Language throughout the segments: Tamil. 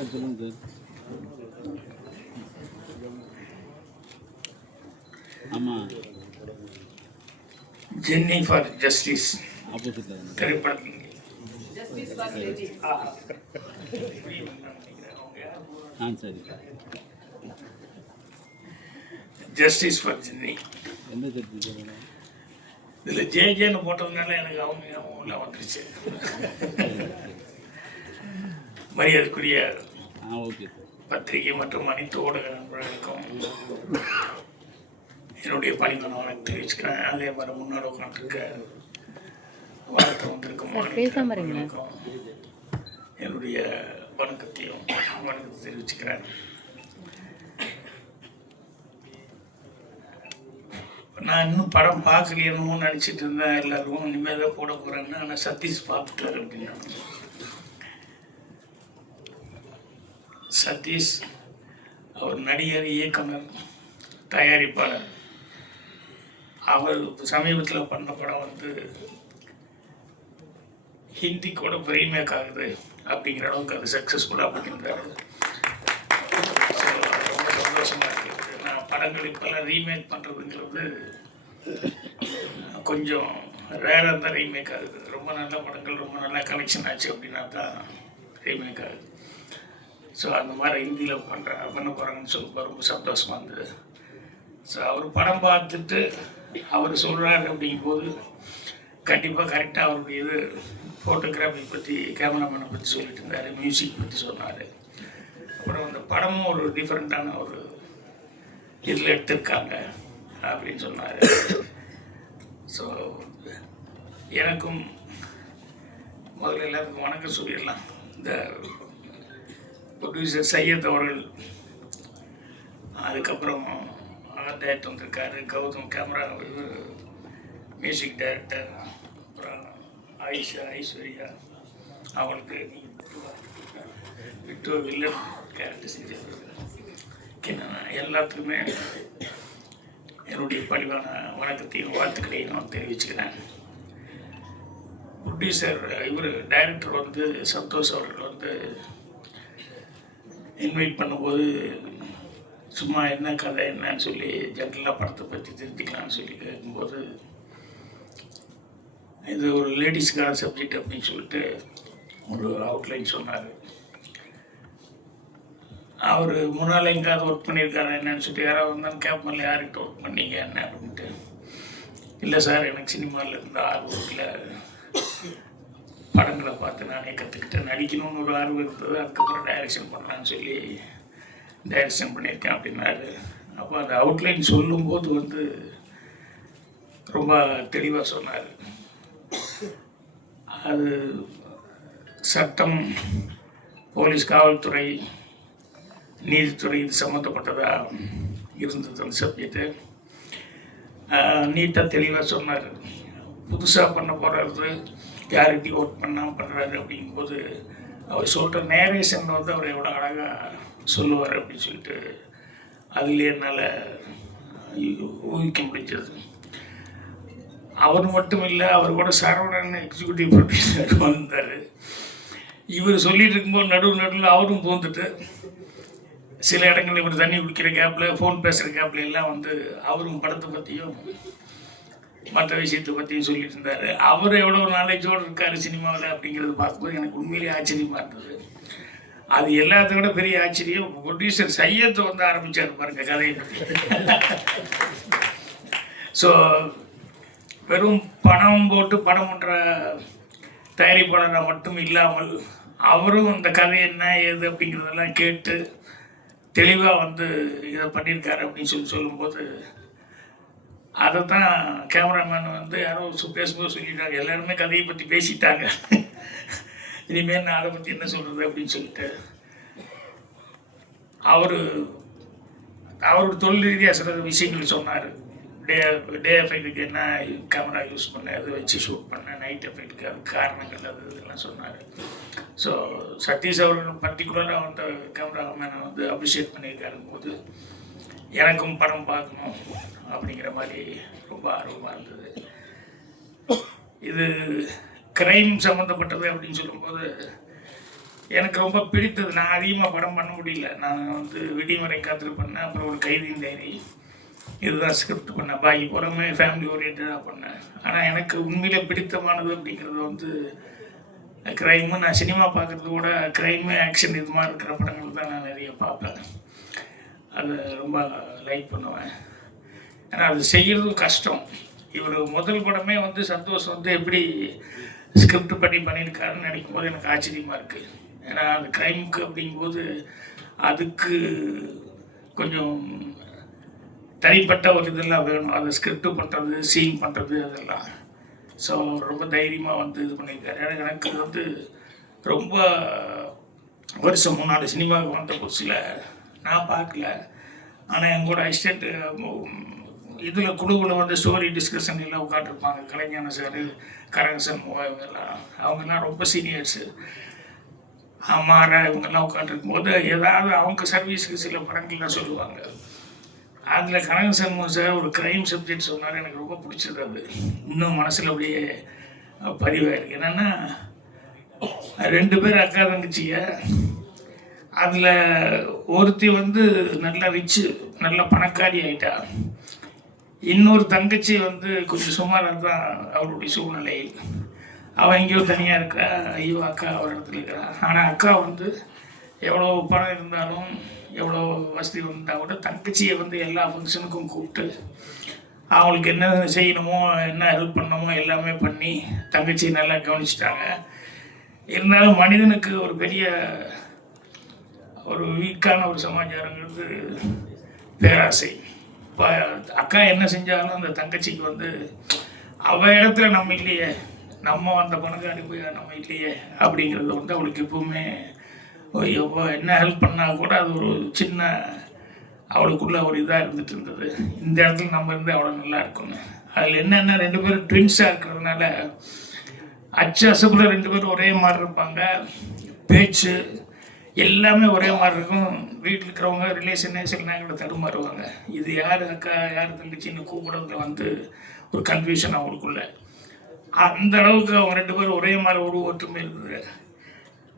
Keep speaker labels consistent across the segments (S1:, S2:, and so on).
S1: சார் ஆமாம்
S2: ஜென்னி ஃபார் ஜஸ்டிஸ் திரைப்படத்தில்
S1: ஆ. சரி.
S2: ஜஸ்டிஸ் ஃபார் ஜென்னி
S1: எந்த சார்
S2: இதில் ஜே ஜேன்னு போட்டதுனால எனக்கு அவங்க உள்ள வந்துருச்சு. மரியாதைக்குரிய பத்திரிகை மற்றும் அனைத்து ஊடக நண்பர்களுக்கும் என்னுடைய பணிகளை வணக்கம் தெரிவிச்சுக்கிறேன். அதே மாதிரி முன்னாடி உட்காந்துருக்க வணக்கம் வந்திருக்கும் என்னுடைய வணக்கத்தையும் வணக்கத்தை தெரிவிச்சுக்கிறேன். நான் இன்னும் படம் பார்க்கலையேன்னு நினச்சிட்டு இருந்தேன். எல்லாரும் இனிமேல் தான் போட போகிறேன்னு ஆனால் சதீஷ் பார்த்துட்டாரு அப்படின்னு சதீஷ் அவர் நடிகர் இயக்குனர் தயாரிப்பாளர். அவர் சமீபத்தில் பண்ண படம் வந்து ஹிந்தி கூட ரீமேக் ஆகுது அப்படிங்கிற அளவுக்கு அது சக்ஸஸ்ஃபுல்லாக பண்ணியிருந்தாரு. So, ரொம்ப சந்தோஷமாக இருக்குது நான் படங்கள் இப்போல்லாம் ரீமேக் பண்ணுறதுங்கிறது கொஞ்சம் ரேராக தான் ரீமேக் ஆகுது. ரொம்ப நல்ல படங்கள் ரொம்ப நல்ல கலெக்ஷன் ஆச்சு அப்படின்னா தான் ரீமேக் ஆகுது. ஸோ அந்த மாதிரி ஹிந்தியில் பண்ணுற பண்ண போகிறாங்கன்னு சொல்லும்போது ரொம்ப சந்தோஷமாக இருந்தது. ஸோ அவர் படம் பார்த்துட்டு அவர் சொல்கிறாரு அப்படிங்கும்போது கண்டிப்பாக கரெக்டாக அவருடைய இது ஃபோட்டோகிராஃபி பற்றி கேமராமேனை பற்றி சொல்லிட்டு இருந்தார் மியூசிக் பற்றி சொன்னார். அப்புறம் அந்த படமும் ஒரு டிஃப்ரெண்ட்டான ஒரு இதில் எடுத்திருக்காங்க அப்படின்னு சொன்னார். ஸோ எனக்கும் முதல்ல எல்லாத்துக்கும் வணக்கம் சொல்லிடலாம். இந்த ப்ரொடியூசர் சையத் அவர்கள். அதுக்கப்புறம் ஆர்ட் வந்திருக்காரு கௌதம் கேமரா மியூசிக் டைரக்டர் அப்புறம் ஆயிஷா ஐஸ்வர்யா அவங்களுக்கு விட்டோ வில்லன் கேரக்டர் செஞ்சது எல்லாத்துக்குமே என்னுடைய பணிவான வணக்கத்தையும் வாழ்த்துக்களையும் நான் தெரிவிச்சுக்கிறேன். ப்ரொடியூசர் இவர் டைரக்டர் வந்து சந்தோஷ் அவர்கள் வந்து இன்வைட் பண்ணும்போது சும்மா என்ன கதை என்னன்னு சொல்லி ஜென்ரலாக படத்தை பற்றி தெரிஞ்சுக்கலாம்னு சொல்லி கேட்கும்போது இது ஒரு லேடிஸ்க்கான சப்ஜெக்ட் அப்படின்னு சொல்லிட்டு ஒரு அவுட்லைன் சொன்னார். அவர் முன்னால் எங்கேயாவது ஒர்க் பண்ணியிருக்காரு என்னன்னு சொல்லிட்டு யாராவது வந்தாலும் கேட்போம்ல யார்கிட்ட ஒர்க் பண்ணீங்க என்ன? அப்படின்ட்டு இல்லை சார் எனக்கு சினிமாவில் இருந்த ஆர்வத்தில் படங்களை பார்த்து நானே கற்றுக்கிட்டேன் நடிக்கணும்னு ஒரு ஆர்வம் இருந்தது. அதுக்கப்புறம் டைரக்ஷன் பண்ணலான்னு சொல்லி டைரக்ஷன் பண்ணியிருக்கேன் அப்படின்னாரு. அப்போ அந்த அவுட்லைன் சொல்லும்போது வந்து ரொம்ப தெளிவாக சொன்னார். அது சட்டம் போலீஸ் காவல்துறை நீதித்துறை இது சம்மந்தப்பட்டதாக இருந்தது அந்த சப்ஜெக்டு நீட்டாக தெளிவாக சொன்னார். புதுசாக பண்ண போகிறது யார்கிட்டையும் ஒர்க் பண்ணாமல் பண்ணுறாரு அப்படிங்கும்போது அவர் சொல்கிற நேரேஷன் வந்து அவர் எவ்வளோ அழகாக சொல்லுவார் அப்படின்னு சொல்லிட்டு அதுலேயே என்னால் ஊகிக்க முடிஞ்சது. அவர் மட்டும் இல்லை அவர் கூட சரவணன் எக்ஸிக்யூட்டிவ் ப்ரொடியூசர் வந்தார். இவர் சொல்லிட்டு இருக்கும்போது நடுவு நடுவில் அவரும் பூந்துட்டு சில இடங்களில் இவர் தண்ணி குடிக்கிற கேப்பில் ஃபோன் பேசுகிற கேப்பில் எல்லாம் வந்து அவரும் படத்தை பற்றியும் மற்ற விஷயத்தை பற்றியும் சொல்லிட்டு இருந்தார். அவர் எவ்வளோ நாலேஜோடு இருக்கார் சினிமாவில் அப்படிங்கிறது பார்க்கும்போது எனக்கு உண்மையிலேயே ஆச்சரியமாக இருந்தது. அது எல்லாத்தோட பெரிய ஆச்சரியம். ப்ரொடியூசர் சையத்தை வந்து ஆரம்பித்தார் பாருங்க கதையை பற்றி ஸோ வெறும் பணம் போட்டு படம் பண்ணுற தயாரிப்பாளராக மட்டும் இல்லாமல் அவரும் இந்த கதை என்ன ஏது அப்படிங்கிறதெல்லாம் கேட்டு தெளிவாக வந்து இதை பண்ணியிருக்காரு அப்படின்னு சொல்லி சொல்லும்போது அதை தான் கேமராமேன் வந்து யாரோ பேசும்போது சொல்லிட்டாங்க. எல்லாருமே கதையை பற்றி பேசிட்டாங்க. இனிமேல் நான் அதை பற்றி என்ன சொல்கிறது அப்படின்னு சொல்லிட்டு. அவர் அவரோட தொழில் ரீதியாக சில விஷயங்கள் சொன்னார். டே டே எஃபெக்ட்டுக்கு என்ன கேமரா யூஸ் பண்ண அதை வச்சு ஷூட் பண்ணேன் நைட் எஃபெக்ட்டுக்கு அது காரணங்கள் அது இதெல்லாம் சொன்னார். ஸோ சதீஷ் அவர்கள் பர்டிகுலராக வந்து கேமராமேனை வந்து அப்ரிஷியேட் பண்ணியிருக்காருங்க போது எனக்கும் படம் பார்க்கணும் அப்படிங்கிற மாதிரி ரொம்ப ஆர்வமாக இருந்தது. இது கிரைம் சம்மந்தப்பட்டது அப்படின்னு சொல்லும்போது எனக்கு ரொம்ப பிடித்தது. நான் அதிகமாக படம் பண்ண முடியல. நான் வந்து விடிமுறை காத்திரு பண்ணேன். அப்புறம் ஒரு கைதியின் டைரி. இதுதான் ஸ்கிரிப்ட் பண்ணேன். பாக்கி புறமே ஃபேமிலி ஓரியன்டாக பண்ணேன். ஆனால் எனக்கு உண்மையிலே பிடித்தமானது அப்படிங்கிறது வந்து க்ரைமு நான் சினிமா பார்க்குறது கூட க்ரைமு ஆக்ஷன் இது மாதிரி இருக்கிற படங்கள் தான் நான் நிறைய பார்ப்பேன். அதை ரொம்ப லைக் பண்ணுவேன். ஏன்னா அது செய்கிறதும் கஷ்டம். இவர் முதல் படமே வந்து சந்தோஷ் வந்து எப்படி ஸ்கிரிப்ட் பண்ணி பண்ணியிருக்காருன்னு நினைக்கும் போது எனக்கு ஆச்சரியமாக இருக்குது ஏன்னா அந்த க்ரைமுக்கு அப்படிங்கும்போது அதுக்கு கொஞ்சம் தனிப்பட்ட ஒரு இதெல்லாம் வேணும். அதை ஸ்கிரிப்ட் பண்ணுறது சீன் பண்ணுறது அதெல்லாம். ஸோ ரொம்ப தைரியமாக வந்து இது பண்ணியிருக்காரு. ஏன்னா எனக்கு வந்து ரொம்ப வருஷம் முன்னாடி சினிமாவுக்கு வந்த புதுசில் நான் பார்க்கல. ஆனால் என் கூட அசிஸ்டண்ட்டு இதில் குழுவில் வந்து ஸ்டோரி டிஸ்கஷன் எல்லாம் உட்காந்துருப்பாங்க கலைஞான சார் கரகசன் இவங்கெல்லாம். அவங்கெல்லாம் ரொம்ப சீனியர்ஸு அம்மாரா இவங்கெல்லாம் உட்காந்துருக்கும் போது ஏதாவது அவங்க சர்வீஸுக்கு சில படங்கள்லாம் சொல்லுவாங்க. அதில் கனக சண்முகம் சார் ஒரு க்ரைம் சப்ஜெக்ட் சொன்னார். எனக்கு ரொம்ப பிடிச்சது அது. இன்னும் மனசில் அப்படியே பதிவாயிருக்கு. என்னென்னா ரெண்டு பேர் அக்கா தங்கச்சியை அதில் ஒருத்தி வந்து நல்ல ரிச்சு நல்ல பணக்காரி ஆயிட்டா. இன்னொரு தங்கச்சி வந்து கொஞ்சம் சுமாராக தான் அவளுடைய சூழ்நிலை அவள் எங்கேயோ தனியாக இருக்கா ஐயோ அக்கா ஒரு இடத்துல இருக்கிறா ஆனால் அக்கா வந்து எவ்வளோ பணம் இருந்தாலும் எவ்வளோ வசதி வந்தால் கூட தங்கச்சியை வந்து எல்லா ஃபங்க்ஷனுக்கும் கூப்பிட்டு அவங்களுக்கு என்ன செய்யணுமோ என்ன ஹெல்ப் பண்ணணுமோ எல்லாமே பண்ணி தங்கச்சியை நல்லா கவனிச்சிட்டாங்க. இருந்தாலும் மனிதனுக்கு ஒரு பெரிய ஒரு வீக்கான ஒரு சமாச்சாரங்கிறது பேராசை. இப்போ அக்கா என்ன செஞ்சாலும் அந்த தங்கச்சிக்கு வந்து அவ இடத்துல நம்ம இல்லையே நம்ம அந்த பணத்தை அனுப்பி நம்ம இல்லையே அப்படிங்கிறது வந்து அவளுக்கு எப்பவுமே எவ்வளோ என்ன ஹெல்ப் பண்ணால் கூட அது ஒரு சின்ன அவளுக்குள்ள ஒரு இதாக இருந்துட்டு இருந்தது. இந்த இடத்துல நம்ம இருந்து அவ்வளோ நல்லா இருக்கும்னு. அதில் என்னென்ன ரெண்டு பேரும் ட்வின்ஸாக இருக்கிறதுனால அச்சு அசப்பில் ரெண்டு பேரும் ஒரே மாதிரி இருப்பாங்க. பேச்சு எல்லாமே ஒரே மாதிரி இருக்கும். வீட்டில் இருக்கிறவங்க ரிலேஷனே சில நேரங்களில் தடுமாறுவாங்க. இது யார் அக்கா யார் தங்கச்சின்னு கூப்பிடுறதுல வந்து ஒரு கன்ஃபியூஷன் அவங்களுக்குள்ள. அந்த அளவுக்கு அவங்க ரெண்டு பேரும் ஒரே மாதிரி ஒரு ஒற்றுமை இருந்தது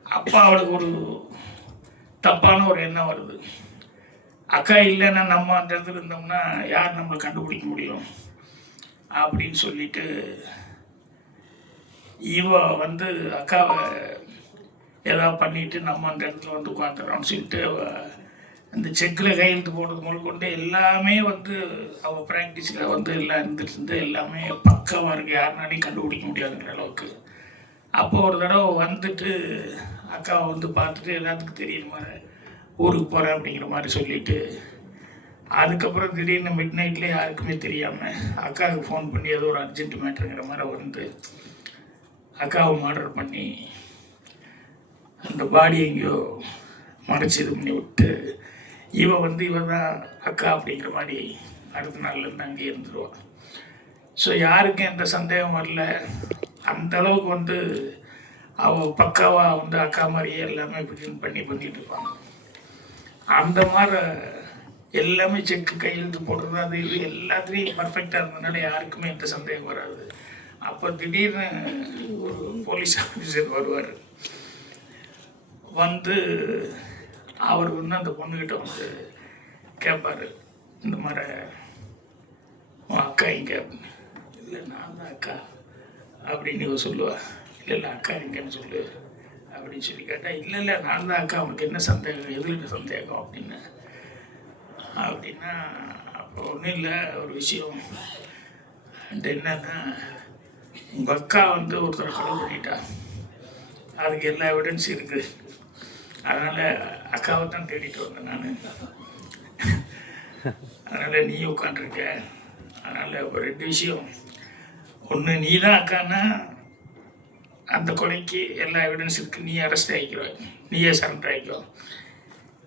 S2: அப்பா அவளுக்கு ஒரு தப்பான ஒரு எண்ணம் வருது. அக்கா இல்லைன்னா நம்ம அந்த இடத்துல இருந்தோம்னா யார் நம்மளை கண்டுபிடிக்க முடியும்? அப்படின்னு சொல்லிட்டு இவ வந்து அக்காவை ஏதாவது பண்ணிட்டு நம்ம அந்த இடத்துல வந்து உட்காந்துறோம்னு சொல்லிட்டு இந்த அந்த செக்கில் கையெழுத்து போடுறது முதற்கொண்டு எல்லாமே வந்து அவள் ப்ராக்டிஸில் வந்து எல்லாம் இருந்துட்டு இருந்து எல்லாமே பக்காவாக இருக்குது யாருனாலையும் கண்டுபிடிக்க முடியாதுங்கிற அளவுக்கு. அப்போ ஒரு தடவை வந்துட்டு அக்காவை வந்து பார்த்துட்டு எல்லாத்துக்கும் தெரியுற மாதிரி ஊருக்கு போகிறேன் அப்படிங்கிற மாதிரி சொல்லிட்டு அதுக்கப்புறம் திடீர்னு மிட் நைட்டில் யாருக்குமே தெரியாமல் அக்காவுக்கு ஃபோன் பண்ணி ஏதோ ஒரு அர்ஜென்ட் மேட்ருங்கிற மாதிரி வந்து அக்காவை மாடர் பண்ணி அந்த பாடி எங்கேயோ மறைச்சி இது பண்ணி விட்டு இவ வந்து இவ தான் அக்கா அப்படிங்கிற மாதிரி அடுத்த நாள்லேருந்து அங்கேயே இருந்துருவான் ஸோ யாருக்கும் எந்த சந்தேகம் வரல. அந்த அளவுக்கு வந்து அவள் பக்காவாக வந்து அக்கா மாதிரியே எல்லாமே இப்படி பண்ணி பண்ணிட்டு இருப்பாங்க. அந்த மாதிரி எல்லாமே செக்கு கையெழுத்து போடுறது அது இது எல்லாத்துலேயும் பர்ஃபெக்டாக இருந்ததுனால யாருக்குமே எந்த சந்தேகம் வராது. அப்போ திடீர்னு ஒரு போலீஸ் ஆஃபீஸர் வருவார். வந்து அவர் வந்து அந்த பொண்ணுக்கிட்ட வந்து கேட்பார் இந்த மாதிரி உன் அக்கா இங்கே? இல்லை நான் தான் அக்கா. அப்படின்னு இவ சொல்லுவாள் இல்லை இல்லை அக்கா எங்கேன்னு சொல்லு. அப்படின்னு சொல்லி கேட்டால் இல்லை இல்லை நான் தான் அக்கா அவனுக்கு என்ன சந்தேகம்? எதில் சந்தேகம்? அப்படின்னு. அப்படின்னா அப்போ ஒன்றும் இல்லை ஒரு விஷயம். அண்ட் என்னன்னா உங்கள் அக்கா வந்து ஒருத்தர் கொலை பண்ணிட்டா. அதுக்கு எல்லா எவிடன்ஸும் இருக்குது அதனால் அக்காவை தான் தேடிட்டு வந்தேன் நான். அதனால் நீ உட்காந்துருக்க அதனால் ஒரு ரெண்டு விஷயம். ஒன்று நீ தான் அக்கான்னா அந்த கொலைக்கு எல்லா எவிடன்ஸ் இருக்குது நீ அரெஸ்ட் ஆகிக்கிறோ நீயே சரண்டர் ஆகிக்கோ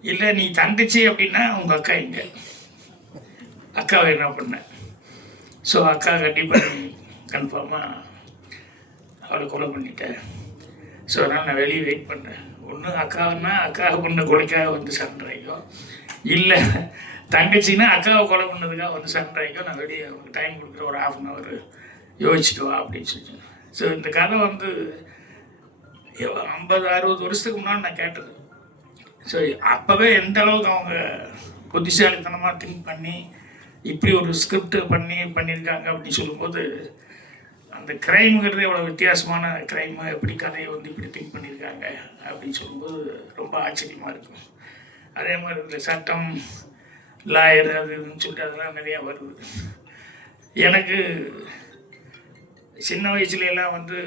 S2: இல்லை நீ தங்கச்சி அப்படின்னா உங்கள் அக்கா இங்கே. அக்காவை என்ன பண்ண? ஸோ அக்கா கண்டிப்பாக நீ கன்ஃபார்மாக அவளை கொலை பண்ணிட்டேன் ஸோ அதனால் நான் வெளியே வெயிட் பண்ணேன் ஒன்று அக்காவுன்னா அக்காவை பண்ண கொலைக்காக வந்து சண்டைக்கோ. இல்லை தங்கச்சின்னா அக்காவை கொலை பண்ணதுக்காக வந்து சண்டைக்கோ. நான் வெளியே அவனுக்கு டைம் கொடுக்குற ஒரு ஹாஃப் அன் ஹவர் யோசிச்சுட்டு வா அப்படின்னு சொல்லி ஸோ இந்த கதை வந்து ஐம்பது அறுபது வருஷத்துக்கு முன்னாடி நான் கேட்டது. ஸோ அப்போவே எந்த அளவுக்கு அவங்க புத்திசாலித்தனமாக திங்க் பண்ணி இப்படி ஒரு ஸ்கிரிப்ட் பண்ணி பண்ணியிருக்காங்க அப்படின்னு சொல்லும்போது அந்த கிரைமுங்கிறது எவ்வளோ வித்தியாசமான கிரைமு எப்படி கதையை வந்து இப்படி திங்க் பண்ணியிருக்காங்க? அப்படின்னு சொல்லும்போது ரொம்ப ஆச்சரியமாக இருக்கும். அதே மாதிரி இந்த சட்டம் லாயர் அது இதுன்னு சொல்லிட்டு அதெல்லாம் நிறையா வருது. எனக்கு சின்ன வயசுலலாம் வந்து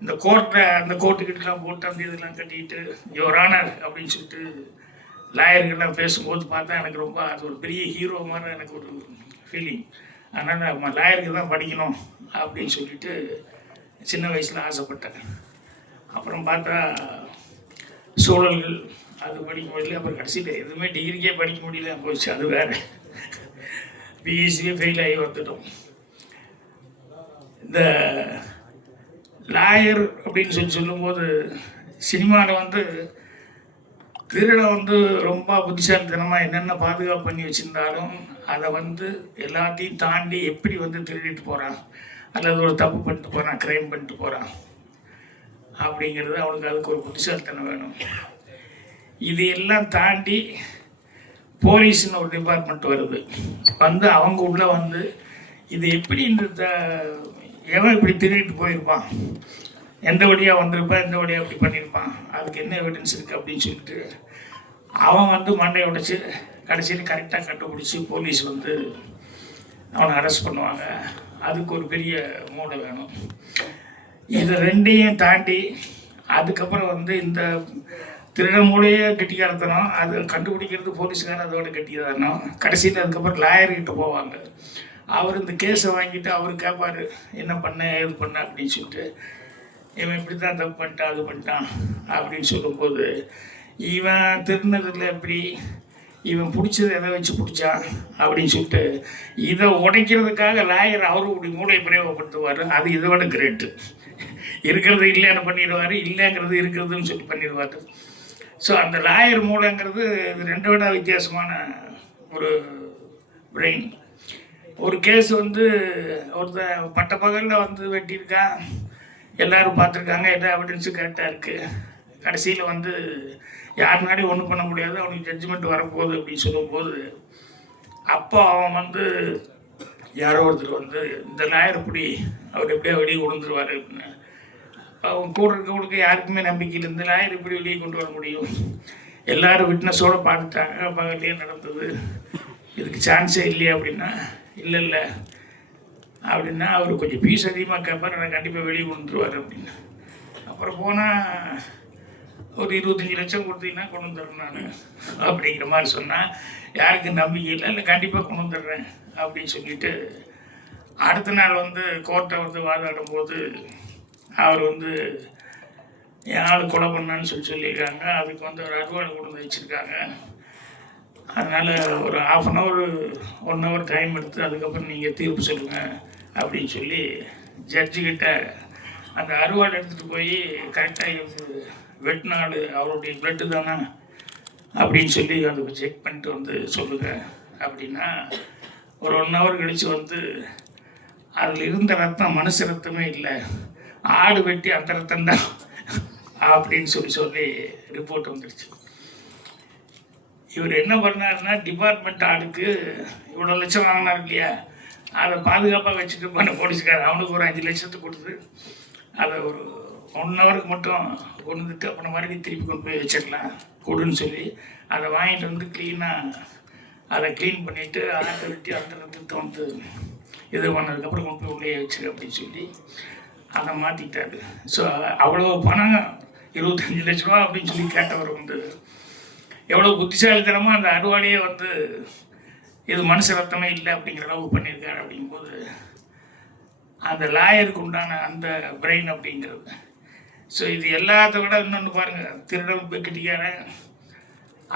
S2: இந்த கோர்ட்டை அந்த கோர்ட்டுக்கிட்டலாம் போட்டு அந்த இதெல்லாம் கட்டிட்டு யுவர் ஆனர் அப்படின்னு சொல்லிட்டு லாயர்கள்லாம் பேசும்போது பார்த்தா எனக்கு ரொம்ப அது ஒரு பெரிய ஹீரோ மாதிரி எனக்கு ஒரு ஃபீலிங் அதனால் நம்ம லாயருக்கு தான் படிக்கணும் அப்படின்னு சொல்லிட்டு சின்ன வயசில் ஆசைப்பட்டேன். அப்புறம் பார்த்தா சூழல்கள் அது படிக்க முடியல அப்புறம் கடைசியில் எதுவுமே டிகிரிக்கே படிக்க முடியல போச்சு அது வேறு. பிஎஸ்சியே ஃபெயில் ஆகி வந்துட்டோம். இந்த லாயர் அப்படின்னு சொல்லி சொல்லும்போது சினிமாவில் வந்து திருடை வந்து ரொம்ப புத்திசாலித்தனமாக என்னென்ன பாதுகாப்பு பண்ணி வச்சுருந்தாலும் அதை வந்து எல்லாத்தையும் தாண்டி எப்படி வந்து திருடிட்டு போகிறான் அல்லது ஒரு தப்பு பண்ணிட்டு போகிறான் க்ரைம் பண்ணிட்டு போகிறான் அப்படிங்கிறது அவனுக்கு அதுக்கு ஒரு புத்திசாலித்தனம் வேணும். இது எல்லாம் தாண்டி போலீஸ்னு ஒரு டிபார்ட்மெண்ட் வருது. வந்து அவங்க உள்ளே வந்து இது எப்படி இந்த த- எவன் இப்படி திருடிட்டு போயிருப்பான்? எந்த வழியாக வந்திருப்பான் எந்த வழியாக இப்படி பண்ணியிருப்பான்? அதுக்கு என்ன எவிடன்ஸ் இருக்குது அப்படின்னு சொல்லிட்டு அவன் வந்து மண்டையை உடைச்சி கடைசியில் கரெக்டாக கண்டுபிடிச்சி போலீஸ் வந்து அவனை அரெஸ்ட் பண்ணுவாங்க. அதுக்கு ஒரு பெரிய மூடை வேணும். இது ரெண்டையும் தாண்டி அதுக்கப்புறம் வந்து இந்த திருடன் மூலையே கெட்டிக்காரத்தனம் அது கண்டுபிடிக்கிறது போலீஸுக்கான அதோட கெட்டிக்காரத்தனம் கடைசியில் அதுக்கப்புறம் லாயர்கிட்ட போவாங்க. அவர் இந்த கேஸை வாங்கிட்டு அவர் கேட்பார் என்ன பண்ண ஏது பண்ண? அப்படின்னு சொல்லிட்டு இவன் இப்படி தான் தப்பு பண்ணிட்டான் அது பண்ணிட்டான் அப்படின்னு சொல்லும்போது இவன் திருநதில் எப்படி இவன் பிடிச்சது எதை வச்சு பிடிச்சான் அப்படின்னு சொல்லிட்டு இதை உடைக்கிறதுக்காக லாயர் அவருடைய இப்படி மூளை பிரயோகப்படுத்துவார். அது இதை விட கிரேட்டு இருக்கிறது இல்லைன்னு பண்ணிடுவார் இல்லைங்கிறது இருக்கிறதுன்னு சொல்லி பண்ணிடுவார். ஸோ அந்த லாயர் மூளைங்கிறது இது ரெண்டை விட வித்தியாசமான ஒரு பிரெயின் ஒரு கேஸ் வந்து ஒருத்தன் பட்ட பகலில் வந்து வெட்டியிருக்கான் எல்லாரும் பார்த்துருக்காங்க எல்லா எவிடன்ஸும் கரெக்டாக இருக்குது கடைசியில் வந்து யார் முன்னாடி ஒன்றும் பண்ண முடியாது அவனுக்கு ஜட்ஜ்மெண்ட் வரப்போகுது அப்படின்னு சொல்லும்போது அப்போ அவன் வந்து யாரோ ஒருத்தர் வந்து இந்த லாயர் இப்படி அவர் எப்படியா வெளியே கொடுத்துருவார் அப்படின்னு. அவங்க கூட இருக்கவங்களுக்கு யாருக்குமே நம்பிக்கை இல்லை இந்த லாயர் இப்படி வெளியே கொண்டு வர முடியும்? எல்லாரும் விட்னஸோடு பார்த்துட்டாங்க பகல்லையே நடந்தது. இதுக்கு சான்ஸே இல்லையா? அப்படின்னா இல்லை இல்லை. அப்படின்னா அவர் கொஞ்சம் ஃபீஸ் அதிகமாக கேட்பார் நான் கண்டிப்பாக வெளியே கொண்டுருவார் அப்படின்னு. அப்புறம் போனால் ஒரு இருபத்தஞ்சி லட்சம் கொடுத்தீங்கன்னா கொண்டு வந்துடுறேன் நான் அப்படிங்கிற மாதிரி சொன்னால் யாருக்கு நம்பிக்கை இல்லை இல்லை கண்டிப்பாக கொண்டு வந்துடுறேன் அப்படின்னு சொல்லிட்டு அடுத்த நாள் வந்து கோர்ட்டை வந்து வாதாடும் போது அவர் வந்து என் ஆள் கொலை பண்ணான்னு சொல்லி சொல்லியிருக்காங்க அதுக்கு வந்து ஒரு அறுவாடு கொண்டு வந்து வச்சுருக்காங்க. அதனால் ஒரு half an hour one hour time எடுத்து அதுக்கப்புறம் நீங்கள் தீர்ப்பு சொல்லுங்கள் அப்படின்னு சொல்லி ஜட்ஜுக்கிட்ட அந்த அறுவாடு எடுத்துகிட்டு போய் கரெக்டாக வெட்டினாள் அவருடைய பிளட்டு தானே அப்படின்னு சொல்லி அதை செக் பண்ணிட்டு வந்து சொல்லுங்கள் அப்படின்னா ஒரு ஒன் ஹவர் கழித்து வந்து அதில் இருந்த ரத்தம் மனுஷ ரத்தமே இல்லை. ஆடு வெட்டி அந்த ரத்தம் தான் அப்படின்னு சொல்லி சொல்லி ரிப்போர்ட் வந்துடுச்சு இவர் என்ன பண்ணாருன்னா டிபார்ட்மெண்ட் ஆளுக்கு இவ்வளோ லட்சம் வாங்கினார் இல்லையா? அதை பாதுகாப்பாக வச்சுட்டு பண்ண போலீஸ்கார் அவனுக்கு ஒரு அஞ்சு லட்சத்துக்கு கொடுத்து அதை ஒரு ஒன் ஹவருக்கு மட்டும் கொண்டு வந்துட்டு அப்புறம் மறுபடியும் திருப்பி கொண்டு போய் வச்சிடலாம். கொடுன்னு சொல்லி அதை வாங்கிட்டு வந்து க்ளீனாக அதை க்ளீன் பண்ணிவிட்டு ஆட்டை வெட்டி அந்த ரத்தத்தை வந்து இது பண்ணதுக்கப்புறம் கொண்டு போய் உள்ளே வச்சிரு அப்படின்னு சொல்லி அதை மாற்றிட்டாரு ஸோ அவ்வளோ பணம் இருபத்தஞ்சி லட்ச ரூபா அப்படின்னு சொல்லி கேட்டவர் வந்து எவ்வளோ புத்திசாலித்தனமோ அந்த அறுவாடையே வந்து இது மனுஷ ரத்தமே இல்லை அப்படிங்கிற அளவு பண்ணியிருக்காரு அப்படிங்கும்போது அந்த லாயருக்கு உண்டான அந்த பிரெயின் அப்படிங்கிறது ஸோ இது எல்லாத்த விட இன்னொன்று பாருங்கள் திருடன் போய் கட்டிக்காரன்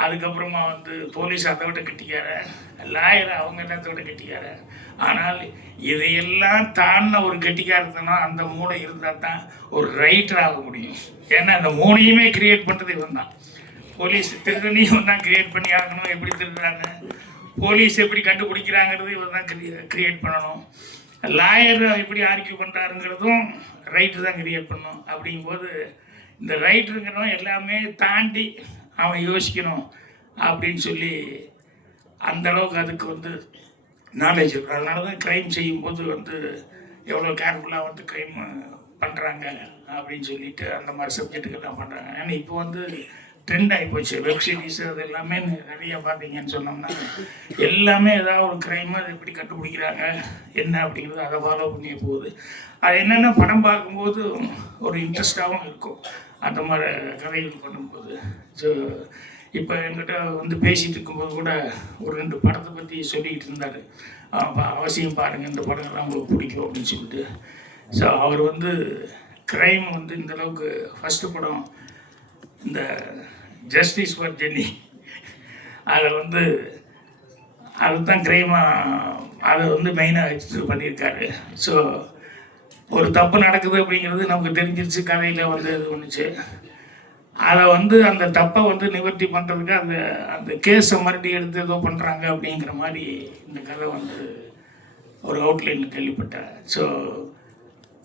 S2: அதுக்கப்புறமா வந்து போலீஸ் அதை விட கட்டிக்காரன் லாயர் அவங்க என்னத்தை விட கட்டிக்காரன் ஆனால் இதையெல்லாம் தாண்டின ஒரு கெட்டிக்காரத்தனம் அந்த மூளை இருந்தால் தான் ஒரு ரைட்டர் ஆக முடியும். ஏன்னா அந்த மூணையுமே கிரியேட் பண்ணுறது இவன் தான். போலீஸ் திருடனையும் தான் கிரியேட் பண்ணி ஆகணும் எப்படி திருடுறாங்க? போலீஸ் எப்படி கண்டுபிடிக்கிறாங்கிறது இவர் தான் கிரியேட் பண்ணணும். லாயர் எப்படி ஆர்கியூ பண்ணுறாருங்கிறதும் ரைட்டு தான் கிரியேட் பண்ணணும் அப்படிங்கும்போது இந்த ரைட்டுங்கிறவன் எல்லாமே தாண்டி அவன் யோசிக்கணும் அப்படின்னு சொல்லி அந்தளவுக்கு அதுக்கு வந்து நாலேஜ் இருக்கு அதனால தான் க்ரைம் செய்யும்போது வந்து எவ்வளோ கேர்ஃபுல்லாக வந்து க்ரைம் பண்ணுறாங்க அப்படின்னு சொல்லிட்டு அந்த மாதிரி சப்ஜெக்ட்டுக்கெல்லாம் பண்ணுறாங்க ஏன்னா இப்போ வந்து ட்ரெண்ட் ஆகி போச்சு. வெப் சீரிஸ் அது எல்லாமே நிறைய பார்த்தீங்கன்னு சொன்னோம்னா எல்லாமே ஏதாவது ஒரு க்ரைமு அதை எப்படி கண்டுபிடிக்கிறாங்க என்ன அப்படிங்கிறது அதை ஃபாலோ பண்ணியே போகுது. அது என்னென்னா படம் பார்க்கும்போது ஒரு இன்ட்ரெஸ்டாகவும் இருக்கும். அந்த மாதிரி கதைகள் பண்ணும்போது. ஸோ இப்போ என்கிட்ட வந்து பேசிகிட்டு இருக்கும்போது கூட ஒரு ரெண்டு படத்தை பற்றி சொல்லிக்கிட்டு இருந்தார். அவசியம் பாருங்கள் இந்த படங்கள்லாம் உங்களுக்கு பிடிக்கும் அப்படின்னு சொல்லிட்டு. ஸோ அவர் வந்து க்ரைம் வந்து இந்த அளவுக்கு ஃபஸ்ட்டு படம் இந்த ஜஸ்டிஸ் ஃபார் ஜென்னி அதை வந்து அதுதான் கிரைமாக அதை வந்து மெயினாக வச்சு பண்ணியிருக்காரு. ஸோ ஒரு தப்பு நடக்குது அப்படிங்கிறது நமக்கு தெரிஞ்சிருச்சு கதையில் வந்து இது பண்ணுச்சு. அதை வந்து அந்த தப்பை வந்து நிவர்த்தி பண்ணுறதுக்கு அந்த அந்த கேஸை மறுபடியும் எடுத்து ஏதோ பண்ணுறாங்க அப்படிங்கிற மாதிரி இந்த கதை வந்து ஒரு அவுட்லைன் கேள்விப்பட்டேன். ஸோ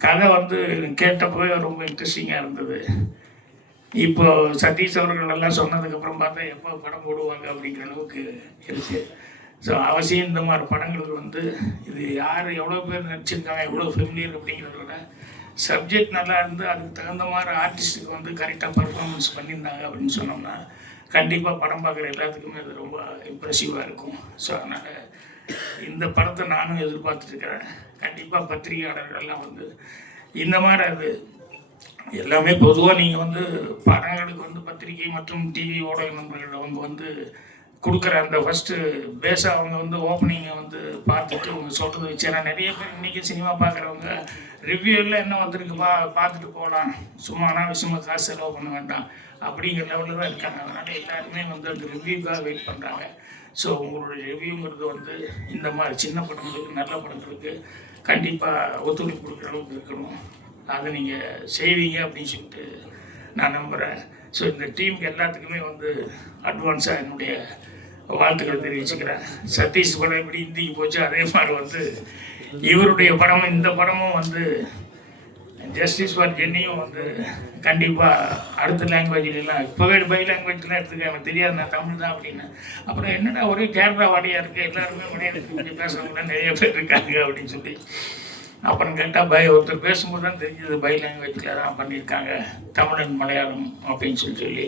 S2: கதை வந்து கேட்டப்போவே ரொம்ப இன்ட்ரெஸ்டிங்காக இருந்தது. இப்போ சதீஷ் அவர்கள் எல்லாம் சொன்னதுக்கப்புறம் பார்த்தா எப்போ படம் போடுவாங்க அப்படிங்கிற அளவுக்கு இருக்குது ஸோ அவசியம் இந்த மாதிரி படங்களுக்கு வந்து இது யார் எவ்வளோ பேர் நடிச்சிருக்காங்க எவ்வளோ ஃபெமிலியர் அப்படிங்கிறத விட சப்ஜெக்ட் நல்லா இருந்து அதுக்கு தகுந்த மாதிரி ஆர்டிஸ்ட்டுக்கு வந்து கரெக்டாக பர்ஃபார்மன்ஸ் பண்ணியிருந்தாங்க அப்படின்னு சொன்னோம்னா கண்டிப்பாக படம் பார்க்குற எல்லாத்துக்குமே அது ரொம்ப இம்ப்ரெசிவாக இருக்கும். ஸோ அதனால் இந்த படத்தை நானும் எதிர்பார்த்துருக்கிறேன் கண்டிப்பாக பத்திரிகையாளர்கள்லாம் வந்து இந்த மாதிரி அது எல்லாமே பொதுவாக நீங்கள் வந்து படங்களுக்கு வந்து பத்திரிகை மற்றும் டிவி ஊடக நண்பர்கள் அவங்க வந்து கொடுக்குற அந்த ஃபஸ்ட்டு பேஸாக அவங்க வந்து ஓப்பனிங்கை வந்து பார்த்துட்டு அவங்க சொல்கிறது வச்சு. ஏன்னா நிறைய பேர் இன்றைக்கி சினிமா பார்க்குறவங்க ரிவ்யூவில் என்ன வந்திருக்கு பா பார்த்துட்டு போகலாம் சும்மா அனாவசியமாக காசு செலவு பண்ண வேண்டாம். அப்படிங்கிற லெவலில் தான் இருக்காங்க. அதனால் எல்லாருமே வந்து அந்த ரிவ்யூக்காக வெயிட் பண்ணுறாங்க ஸோ உங்களுடைய ரிவ்யூங்கிறது வந்து இந்த மாதிரி சின்ன படங்களுக்கு நல்ல படங்களுக்கு கண்டிப்பாக ஒத்துழைப்பு கொடுக்குற அளவுக்கு இருக்கணும். அதை நீங்கள் செய்வீங்க அப்படின்னு சொல்லிட்டு நான் நம்புகிறேன் ஸோ இந்த டீமுக்கு எல்லாத்துக்குமே வந்து அட்வான்ஸாக என்னுடைய வாழ்த்துக்களை தெரிவிச்சுக்கிறேன். சதீஷ் படம் எப்படி இந்திக்கு போச்சு அதே மாதிரி வந்து இவருடைய படமும் இந்த படமும் வந்து ஜஸ்டிஸ் ஃபார் ஜென்னியும் வந்து கண்டிப்பாக அடுத்த லாங்குவேஜ்லாம் இப்போவே பை லாங்குவேஜ்லாம் எடுத்துக்கேன் தெரியாது நான் தமிழ் தான் அப்படின்னு. அப்புறம் என்னடா ஒரே கேரளா வாடியாக இருக்குது எல்லாருமே மலையாளத்துக்கு கொஞ்சம் பேசுகிறவங்க நிறைய பேர் இருக்காங்க அப்படின்னு சொல்லி. அப்புறம் கேட்டால் பை ஒருத்தர் பேசும்போது தான் தெரிஞ்சது பை லாங்குவேஜில் தான் பண்ணியிருக்காங்க. தமிழன் மலையாளம் அப்படின்னு சொல்லி சொல்லி.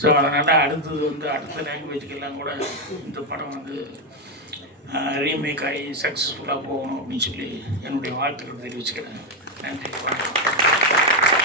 S2: ஸோ அதனால் அடுத்தது வந்து அடுத்த லாங்குவேஜுக்கெல்லாம் கூட இந்த படம் வந்து ரீமேக் ஆகி சக்ஸஸ்ஃபுல்லாக போகணும் அப்படின்னு சொல்லி என்னுடைய வாழ்த்துக்கள் தெரிவிச்சுக்கிறேன். நன்றி வணக்கம்.